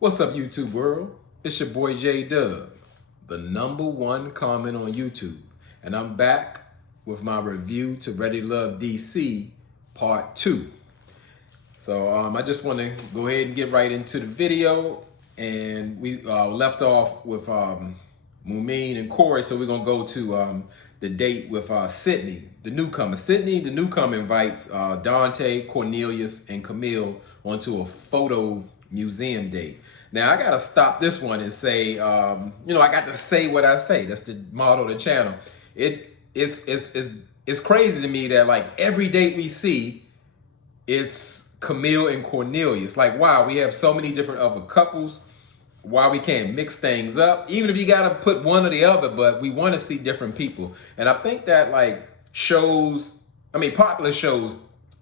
What's up, YouTube world? It's your boy J Dub, the #1 comment on YouTube, and I'm back with my review to Ready to Love DC Part 2. So I just want to go ahead and get right into the video, and we left off with Mumin and Corey, so we're gonna go to the date with Sydney, the newcomer. Sydney, the newcomer, invites Dante, Cornelius, and Camille onto a photo museum date. Now I gotta stop this one and say, I got to say what I say. That's the motto of the channel. It's crazy to me that like every date we see, it's Camille and Cornelius. Like, wow, we have so many different other couples. Why we can't mix things up, even if you gotta put one or the other, but we want to see different people. And I think that like popular shows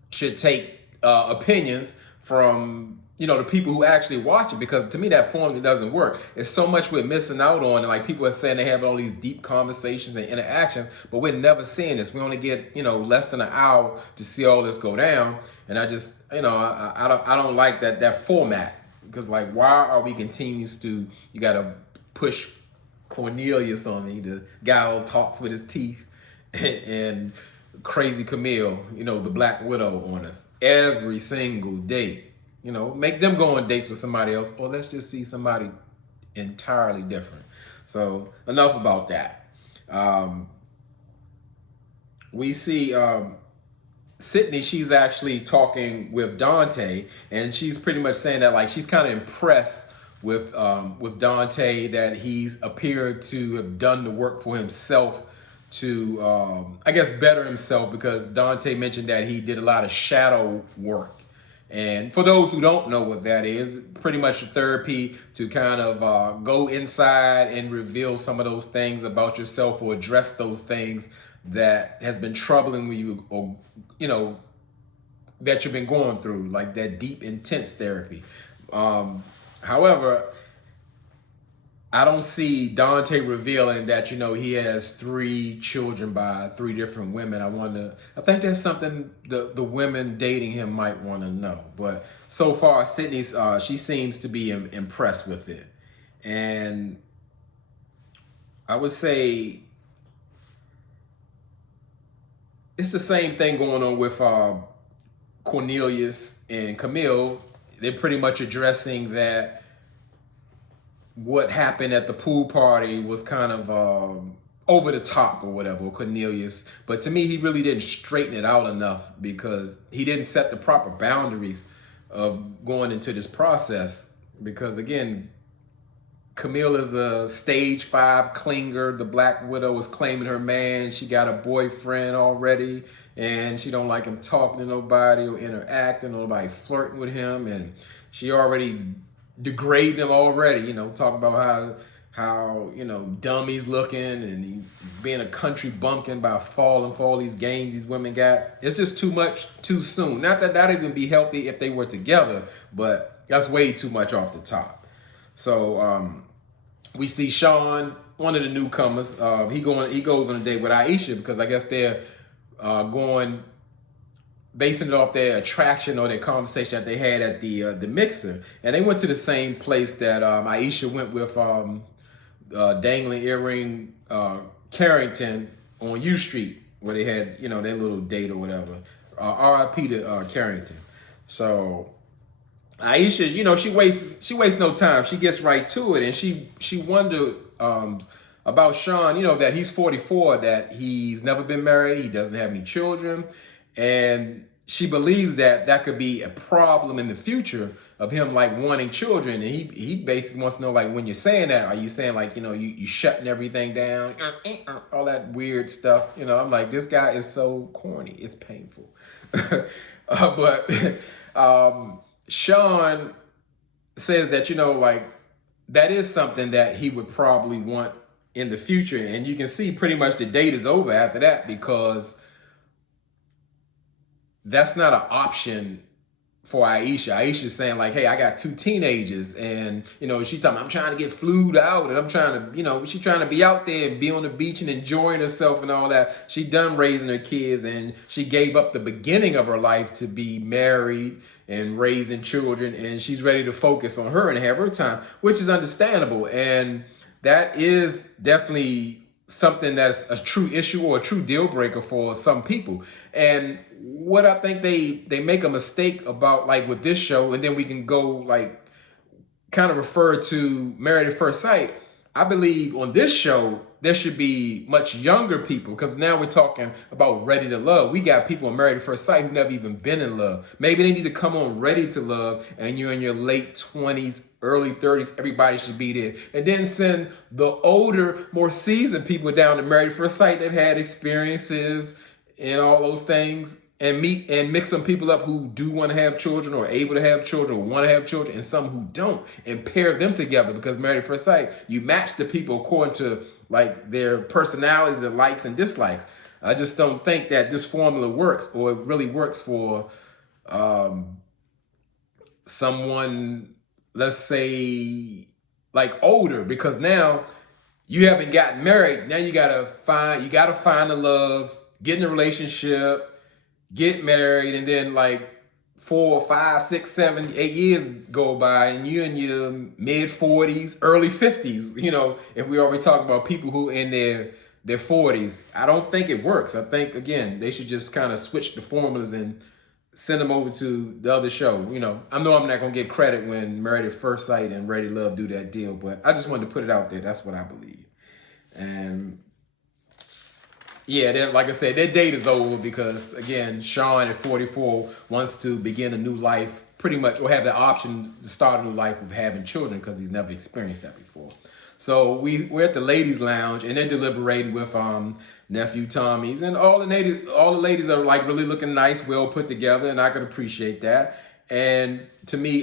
should take opinions from the people who actually watch it, because to me that formula doesn't work. It's so much we're missing out on, and like people are saying they have all these deep conversations and interactions, but we're never seeing this. We only get less than an hour to see all this go down, and I just I don't like that format. Because like, why are we continues to, you gotta push Cornelius on me, the guy who talks with his teeth, and crazy Camille, the Black Widow, on us every single date. Make them go on dates with somebody else, or let's just see somebody entirely different. So enough about that. We see Sydney, she's actually talking with Dante, and she's pretty much saying that like she's kind of impressed with Dante, that he's appeared to have done the work for himself to I guess better himself, because Dante mentioned that he did a lot of shadow work. And for those who don't know what that is, pretty much a therapy to kind of go inside and reveal some of those things about yourself, or address those things that has been troubling you, or that you've been going through, like that deep, intense therapy. However, I don't see Dante revealing that he has 3 children by 3 different women. I think that's something the women dating him might want to know. But so far, Sydney's she seems to be impressed with it, and I would say it's the same thing going on with Cornelius and Camille. They're pretty much addressing that what happened at the pool party was kind of over the top or whatever, Cornelius. But to me, he really didn't straighten it out enough, because he didn't set the proper boundaries of going into this process. Because again, Camille is a stage 5 clinger. The Black Widow is claiming her man. She got a boyfriend already, and she don't like him talking to nobody or interacting, or nobody flirting with him. And she already degrading him already, talking about how dumb he's looking, and he being a country bumpkin by falling for all these games these women got. It's just too much too soon. Not that that'd even be healthy if they were together, but that's way too much off the top. So we see Shawn, one of the newcomers. He goes on a date with Aisha, because I guess they're basing it off their attraction or their conversation that they had at the mixer, and they went to the same place that Aisha went with Dangling Earring Carrington on U Street, where they had their little date or whatever. R.I.P. to Carrington. So Aisha, she wastes no time. She gets right to it, and she wondered about Shawn, that he's 44, that he's never been married, he doesn't have any children, and she believes that could be a problem in the future of him like wanting children. And he basically wants to know, like, when you're saying that, are you saying like you shutting everything down, all that weird stuff? I'm like, this guy is so corny, it's painful. But Shawn says that, like, that is something that he would probably want in the future. And you can see pretty much the date is over after that, because that's not an option for Aisha. Aisha's saying like, hey, I got 2 teenagers, and she's talking, I'm trying to get flued out, and I'm trying to, she's trying to be out there and be on the beach and enjoying herself and all that. She done raising her kids, and she gave up the beginning of her life to be married and raising children, and she's ready to focus on her and have her time, which is understandable. And that is definitely something that's a true issue or a true deal breaker for some people. And what I think they make a mistake about, like with this show, and then we can go like kind of refer to Married at First Sight. I believe on this show there should be much younger people, because now we're talking about Ready to Love. We got people on Married at First Sight who never even been in love. Maybe they need to come on Ready to Love, and you're in your late 20s, early 30s. Everybody should be there. And then send the older, more seasoned people down to Married at First Sight. They've had experiences and all those things. And meet and mix some people up who do want to have children, or able to have children, or want to have children, and some who don't, and pair them together. Because Married at First Sight, you match the people according to like their personalities, their likes and dislikes. I just don't think that this formula works, or it really works for someone, let's say, like older, because now you haven't gotten married. Now you gotta find the love, get in a relationship, get married, and then like 4, 5, 6, 7, 8 years go by, and you're in your mid 40s, early 50s. If we already talk about people who in their 40s, I don't think it works. I think, again, they should just kind of switch the formulas and send them over to the other show. I know I'm not gonna get credit when Married at First Sight and Ready to Love do that deal, but I just wanted to put it out there. That's what I believe. And yeah, like I said, their date is over because, again, Shawn at 44 wants to begin a new life, pretty much, or have the option to start a new life with having children, because he's never experienced that before. So we're at the ladies' lounge, and they're deliberating with nephew Tommy's, and all the ladies are like really looking nice, well put together, and I could appreciate that. And to me,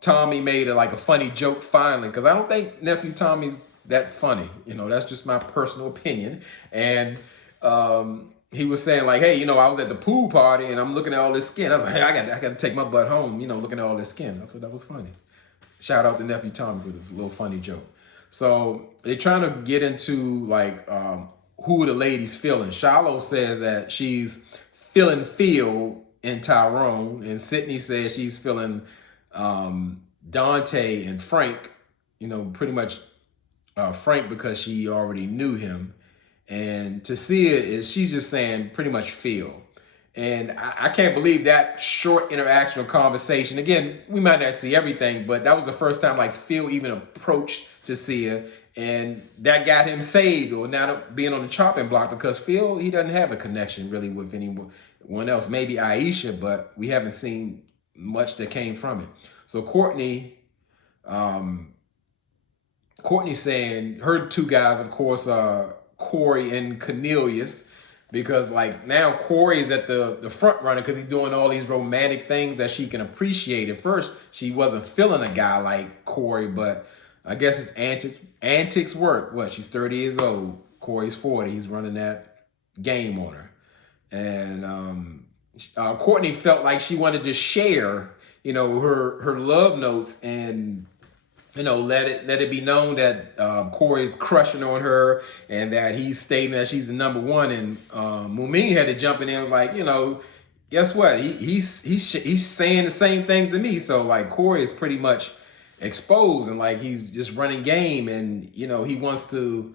Tommy made a funny joke finally, because I don't think nephew Tommy's that funny. That's just my personal opinion. And he was saying like, hey, I was at the pool party and I'm looking at all this skin. I was like, hey, I got to take my butt home, looking at all this skin. I thought that was funny. Shout out to nephew Tommy with a little funny joke. So they're trying to get into like who the lady's feeling. Shiloh says that she's feeling Phil and Tyrone, and Sydney says she's feeling Dante and Frank. Pretty much Frank, because she already knew him. And Tasia she's just saying pretty much Phil. And I can't believe that short interaction or conversation. Again, we might not see everything, but that was the first time like Phil even approached Tasia, and that got him saved, or now being on the chopping block, because Phil, he doesn't have a connection really with anyone else. Maybe Aisha, but we haven't seen much that came from it. So Courtney saying her 2 guys, of course, are Corey and Cornelius, because like now Corey is at the front runner because he's doing all these romantic things that she can appreciate. At first, she wasn't feeling a guy like Corey, but I guess his antics work. She's 30 years old. Corey's 40. He's running that game on her. And Courtney felt like she wanted to share, her love notes, and let it be known that Corey's crushing on her, and that he's stating that she's the number one. And Mumin had to jump in and was like, guess what? He's saying the same things to me. So like Corey is pretty much exposed, and like he's just running game, and he wants to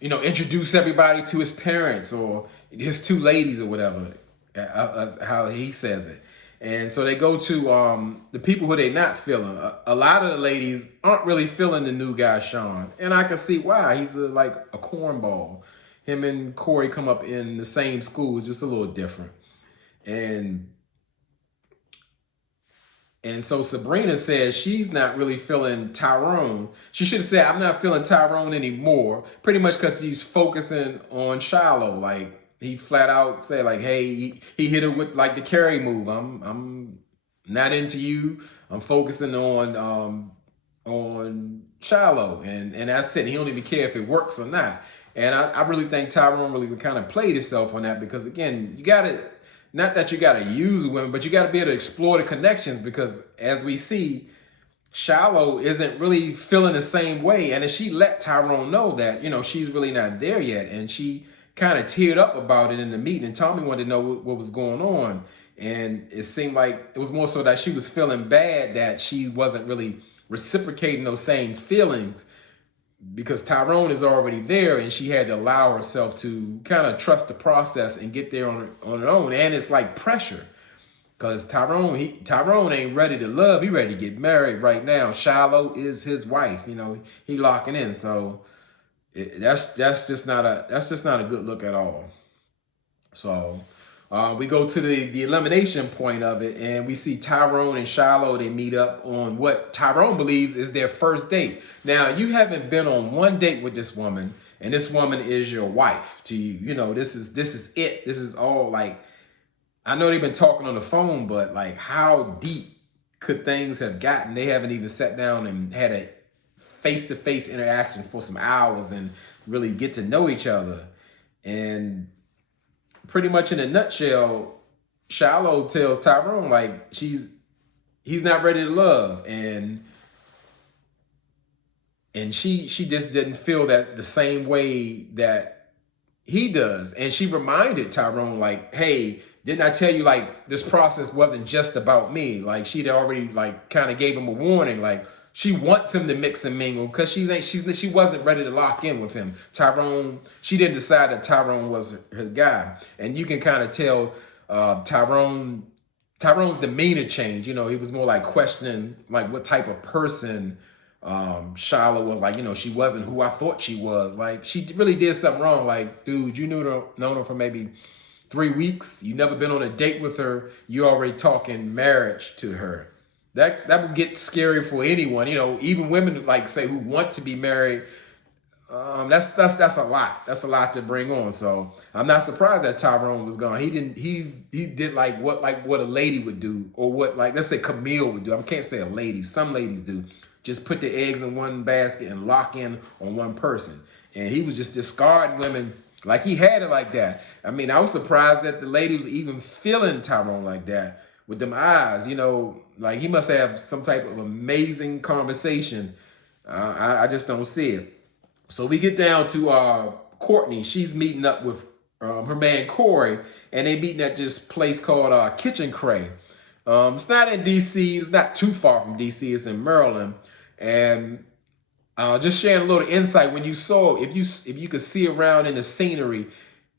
introduce everybody to his parents or his 2 ladies or whatever, how he says it. And so they go to the people who they're not feeling. A lot of the ladies aren't really feeling the new guy, Shawn. And I can see why. He's like a cornball. Him and Corey come up in the same school. It's just a little different. And so Sabrina says she's not really feeling Tyrone. She should have said, I'm not feeling Tyrone anymore. Pretty much because he's focusing on Shiloh. Like, he flat out said like, hey, he hit her with like the carry move. I'm not into you. I'm focusing on Shiloh, and that's it. He don't even care if it works or not. And I really think Tyrone really kind of played himself on that, because again, you gotta not that you got to use women, but you got to be able to explore the connections, because as we see, Shiloh isn't really feeling the same way. And if she let Tyrone know that, she's really not there yet, and she kind of teared up about it in the meeting, and Tommy wanted to know what was going on. And it seemed like it was more so that she was feeling bad that she wasn't really reciprocating those same feelings, because Tyrone is already there, and she had to allow herself to kind of trust the process and get there on her own. And it's like pressure. Because Tyrone ain't ready to love. He ready to get married right now. Shiloh is his wife. He locking in. So that's just not a good look at all. So we go to the elimination point of it, and we see Tyrone and Shiloh. They meet up on what Tyrone believes is their first date. Now, you haven't been on one date with this woman, and this woman is your wife to you. This is it. This is all like. I know they've been talking on the phone, but like, how deep could things have gotten? They haven't even sat down and had a face-to-face interaction for some hours and really get to know each other. And pretty much in a nutshell, Shiloh tells Tyrone like he's not ready to love, and she just didn't feel that the same way that he does. And she reminded Tyrone like, hey, didn't I tell you like this process wasn't just about me? Like she'd already like kind of gave him a warning. Like she wants him to mix and mingle because she wasn't ready to lock in with him. Tyrone, she didn't decide that Tyrone was her guy. And you can kind of tell Tyrone's demeanor changed. He was more like questioning like what type of person Shiloh was. Like, she wasn't who I thought she was. Like she really did something wrong. Like, dude, you known her for maybe 3 weeks. You never been on a date with her. You already talking marriage to her. That would get scary for anyone. Even women who want to be married. That's a lot. That's a lot to bring on. So I'm not surprised that Tyrone was gone. He did like what a lady would do, or what let's say Camille would do. I can't say a lady. Some ladies do. Just put the eggs in one basket and lock in on one person. And he was just discarding women. Like he had it like that. I mean, I was surprised that the lady was even feeling Tyrone like that with them eyes. Like he must have some type of amazing conversation. I just don't see it. So we get down to Courtney. She's meeting up with her man Corey, and they meeting at this place called Kitchen Cray. It's not in DC. It's not too far from DC. It's in Maryland, and just sharing a little insight. When you saw, if you could see around in the scenery,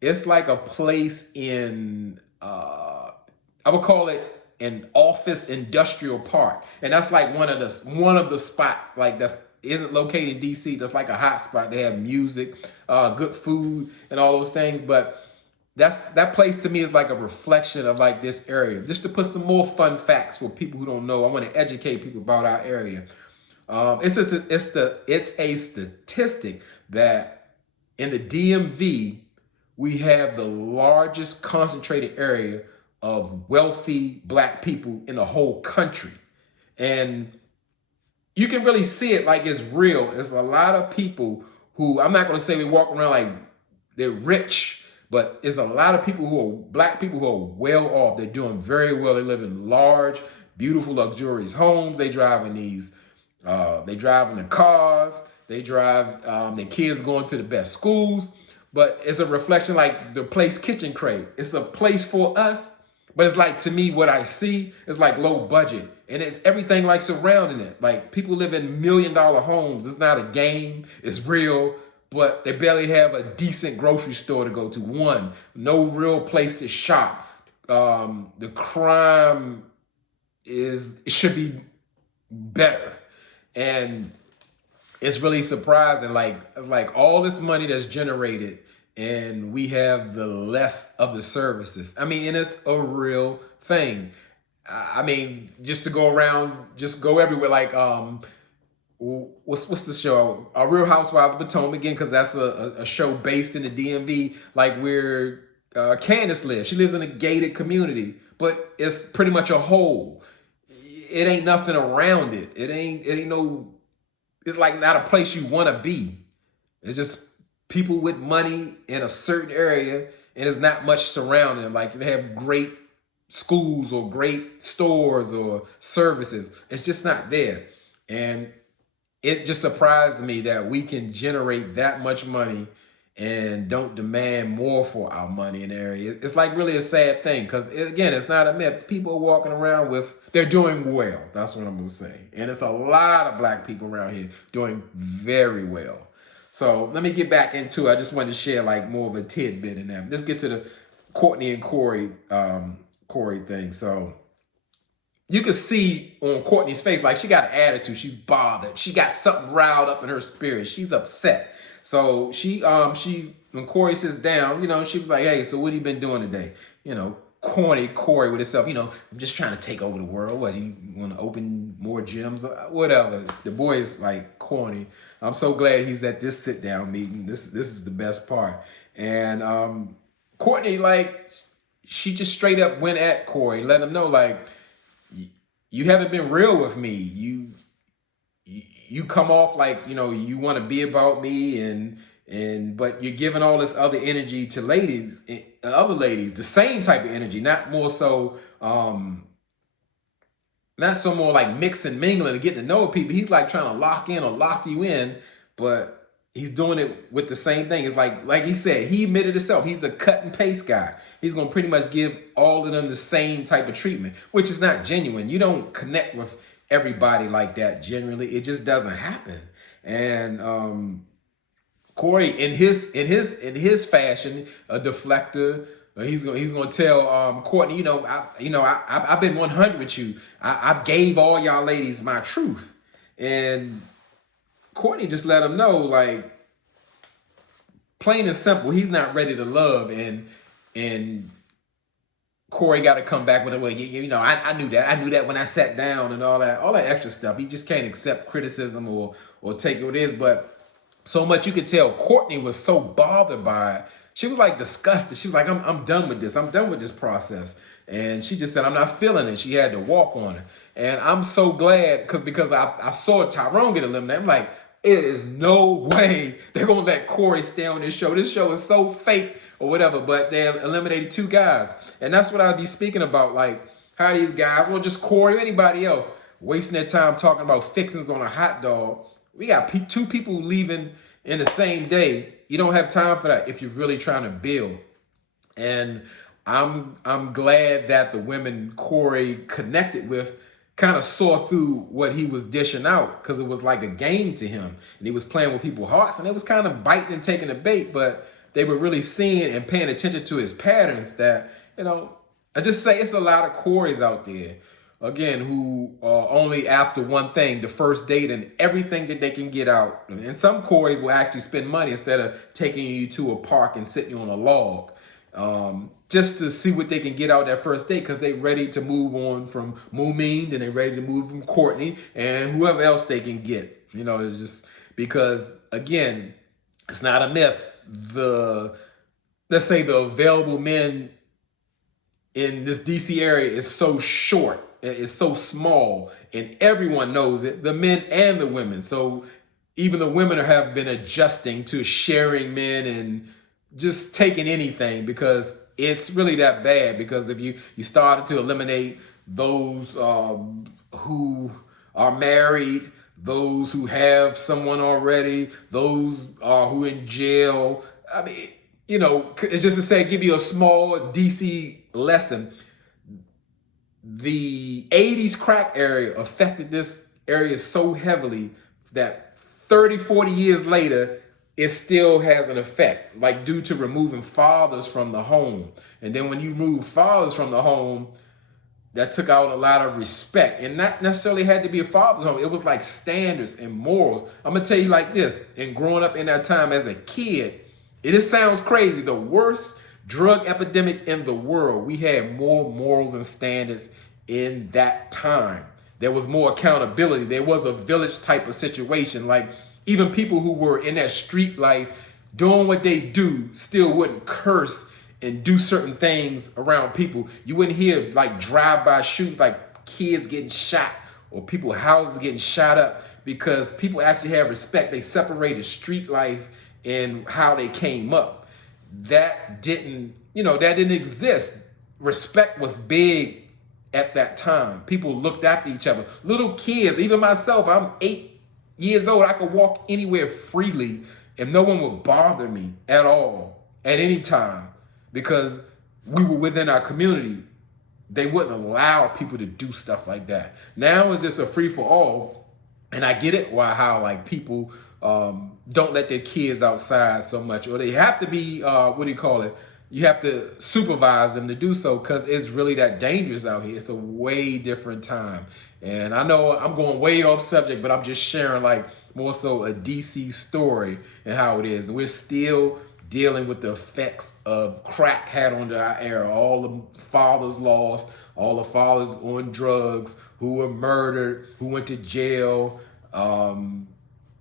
it's like a place in I would call it an office industrial park, and that's like one of the spots like that's isn't located in DC. That's like a hot spot. They have music, good food, and all those things. But that place to me is like a reflection of like this area. Just to put some more fun facts for people who don't know, I want to educate people about our area. It's a statistic that in the DMV we have the largest concentrated area of wealthy Black people in the whole country, and you can really see it like it's real. It's a lot of people who, I'm not going to say we walk around like they're rich, but it's a lot of people who are Black people who are well off. They're doing very well. They live in large, beautiful, luxurious homes. They drive in the cars. They drive, their kids going to the best schools. But it's a reflection like the place Kitchen Crate. It's a place for us, but it's like, to me, what I see is like low budget. And it's everything like surrounding it. Like people live in $1 million homes. It's not a game. It's real. But they barely have a decent grocery store to go to. One, no real place to shop. The crime it should be better. And it's really surprising. It's like all this money that's generated, and we have the less of the services. I mean, and it's a real thing. I mean, just to go around, just go everywhere. Like, what's the show? Real Housewives of Potomac, again, because that's a show based in the DMV, like where Candace lives. She lives in a gated community, but it's pretty much a hole. It ain't nothing around it. It ain't no. It's like not a place you want to be. It's just people with money in a certain area, and there's not much surrounding them. Like they have great schools or great stores or services. It's just not there. And it just surprised me that we can generate that much money and don't demand more for our money in the area. It's like really a sad thing because, again, it's not a myth. People are walking around they're doing well. That's what I'm going to say. And it's a lot of black people around here doing very well. So let me get back into it. I just wanted to share like more of a tidbit in that. Let's get to the Courtney and Corey thing. So you can see on Courtney's face, like she got an attitude. She's bothered. She got something riled up in her spirit. She's upset. So when Corey sits down, she was like, hey, so what have you been doing today? Courtney Corey with herself, I'm just trying to take over the world. What, do you want to open more gyms? Whatever. The boy is like corny. I'm so glad he's at this sit down meeting. This is the best part. And Courtney, like, she just straight up went at Corey, let him know, like, you haven't been real with me. You come off like, you want to be about me but you're giving all this other energy to other ladies, the same type of energy, not more so, not so more like mix and mingling and getting to know people. He's like trying to lock in or lock you in, but he's doing it with the same thing. It's like he said, he admitted himself, he's a cut and paste guy. He's going to pretty much give all of them the same type of treatment, which is not genuine. You don't connect with everybody like that generally. It just doesn't happen. And Corey, in his fashion, a deflector, he's gonna tell Courtney, I've been 100 with you. I gave all y'all ladies my truth, and Courtney just let him know, like, plain and simple, he's not ready to love, and Corey got to come back with it. Well, I knew that. I knew that when I sat down and all that extra stuff. He just can't accept criticism or take it what it is. But so much you could tell Courtney was so bothered by it. She was like disgusted. She was like, I'm done with this. I'm done with this process. And she just said, I'm not feeling it. She had to walk on it. And I'm so glad because I saw Tyrone get eliminated. I'm like, it is no way they're going to let Corey stay on this show. This show is so fake or whatever, but they eliminated 2 guys. And that's what I'd be speaking about. Like, how these guys, well, just Corey or anybody else, wasting their time talking about fixings on a hot dog. We got 2 people leaving in the same day. You don't have time for that if you're really trying to build. And I'm glad that the women Corey connected with kind of saw through what he was dishing out, because it was like a game to him. And he was playing with people's hearts, and it was kind of biting and taking the bait, but they were really seeing and paying attention to his patterns that, I just say it's a lot of Corys out there, again, who are only after one thing, the first date and everything that they can get out. And some Corys will actually spend money instead of taking you to a park and sitting you on a log, just to see what they can get out that first date, because they're ready to move on from Moomin, and they're ready to move from Courtney and whoever else they can get. It's just because, again, it's not a myth. Let's say the available men in this DC area is so short, it's so small, and everyone knows it, the men and the women. So even the women have been adjusting to sharing men and just taking anything, because it's really that bad. Because if you started to eliminate those who are married, those who have someone already, those who are in jail, I mean, it's just to say, give you a small DC lesson. The 80s crack area affected this area so heavily that 30, 40 years later, it still has an effect, like due to removing fathers from the home. And then when you remove fathers from the home, that took out a lot of respect, and not necessarily had to be a father's home. It was like standards and morals. I'm going to tell you like this, and growing up in that time as a kid, it just sounds crazy. The worst drug epidemic in the world, we had more morals and standards in that time. There was more accountability. There was a village type of situation. Like, even people who were in that street life doing what they do still wouldn't curse and do certain things around people. You wouldn't hear like drive-by shootings, like kids getting shot or people's houses getting shot up, because people actually have respect. They separated street life and how they came up. That didn't exist respect was big at that time. People looked after each other. Little kids, even myself, I'm 8 years old. I could walk anywhere freely and no one would bother me at all at any time because we were within our community. They wouldn't allow people to do stuff like that. Now it's just a free for all. And I get it how like people don't let their kids outside so much, or they have to be, you have to supervise them to do so because it's really that dangerous out here. It's a way different time. And I know I'm going way off subject, but I'm just sharing like more so a DC story and how it is. And we're still dealing with the effects of crack had on our era. All the fathers lost, all the fathers on drugs, who were murdered, who went to jail,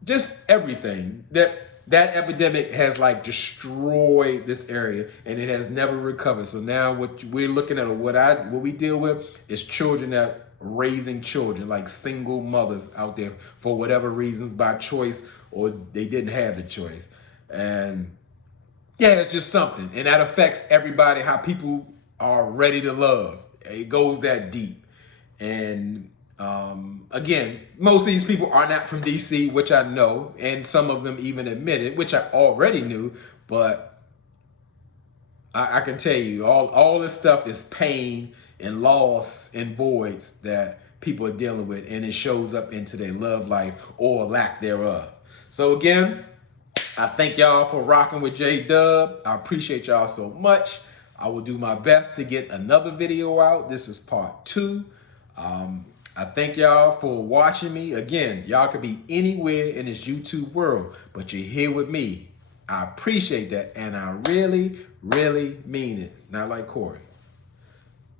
just everything. That epidemic has like destroyed this area and it has never recovered. So now what we're looking at, what we deal with is children that raising children, like single mothers out there for whatever reasons, by choice, or they didn't have the choice. And yeah, it's just something. And that affects everybody, how people are ready to love. It goes that deep. And again, most of these people are not from DC, which I know, and some of them even admit it, which I already knew, but I can tell you, all this stuff is pain and loss and voids that people are dealing with, and it shows up into their love life or lack thereof. So again, I thank y'all for rocking with J-Dub. I appreciate y'all so much. I will do my best to get another video out. This is part 2. I thank y'all for watching me. Again, y'all could be anywhere in this YouTube world, but you're here with me. I appreciate that, and I really, really mean it. Not like Corey.